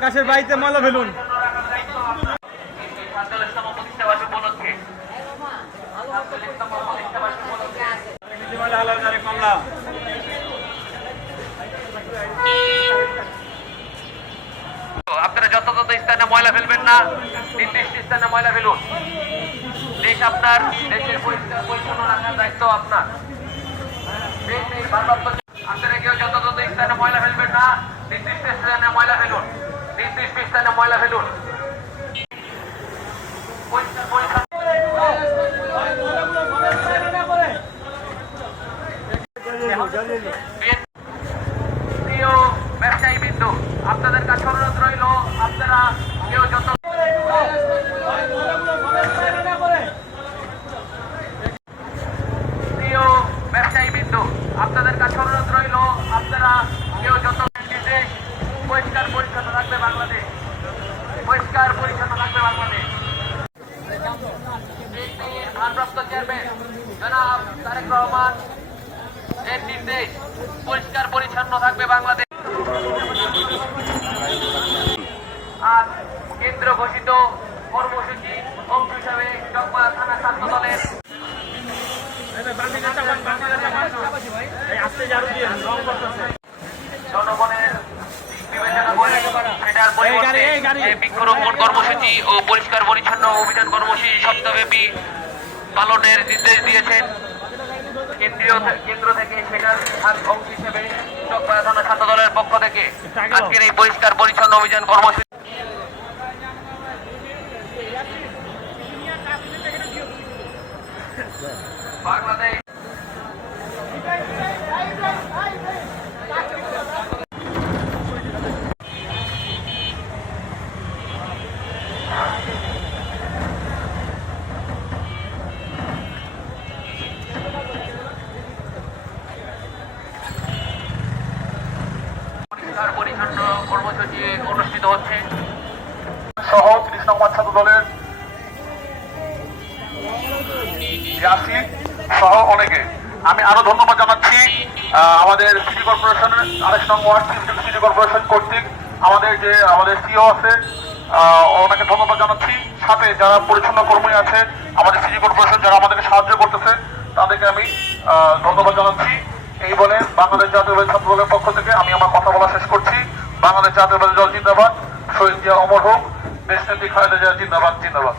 আকাশের বাড়িতে ময়লা ফেলুন। আপনারা যথাযথ স্থানে ময়লা ফেলবেন না, নির্দিষ্ট স্থানে ময়লা ফেলুন। দেশ আপনার, দেশের পরিষ্কার পরিচ্ছন্ন রাখার দায়িত্ব আপনার দেশের ভারপ্রাপ্ত আপনারা কেউ যথাযথ স্থানে ময়লা ফেলবেন না নির্দিষ্ট স্থানে ময়লা ফেলুন স্থানে ময়লা ফেলুন। প্রিয় ব্যবসায়ী বিন্দু, আপনাদের কাছে অনুরোধ রইল, আপনারা কেউ যত প্রিয় পরিষ্কার পরিচ্ছন্ন রাখবে বাংলাদেশ। পরিষ্কার পরিচ্ছন্ন রাখবে বাংলাদেশ পরিষ্কার পরিচ্ছন্ন থাকবে বাংলাদেশ। আজ কেন্দ্র ঘোষিত কর্মসূচি অংশ হিসাবে চকমা থানা ছাত্র দলের জনগণের সেটার কর্মসূচি ও পরিষ্কার, পরিচ্ছন্ন অভিযান কর্মসূচি সপ্তাহব্যাপী পালনের নির্দেশ দিয়েছেন। কেন্দ্রীয় কেন্দ্র ছাত্র দলের পক্ষ থেকে আজকের এই পরিষ্কার, পরিচ্ছন্ন অভিযান কর্মসূচি বাংলাদেশ পরিষ্কার পরিচ্ছন্ন কর্মসূচি অনুষ্ঠিত হচ্ছে। সহ তিরিশ নম্বর ছাত্র দলের ইয়াসিন সহ অনেকে। আমি আরও ধন্যবাদ জানাচ্ছি আমাদের সিটি কর্পোরেশনের আড়াইশ নং সিটি কর্পোরেশন কর্তৃক আমাদের যে, আমাদের সিও আছে ওনাকে ধন্যবাদ জানাচ্ছি। সাথে যারা পরিচ্ছন্ন কর্মী আছে, আমাদের সিটি কর্পোরেশন যারা আমাদেরকে সাহায্য করতেছে, তাদেরকে আমি ধন্যবাদ জানাচ্ছি। এই বলে বাংলাদেশ জাতীয় ছাত্র দলের পক্ষ থেকে আমি আমার কথা বলা শেষ করছি। বাংলাদেশ জাতীয়বাদী দল জিন্দাবাদ। শহীদ জিয়া অমর হোক দেশ নেত্রী খালেদা জিয়া জিন্দাবাদ জিন্দাবাদ।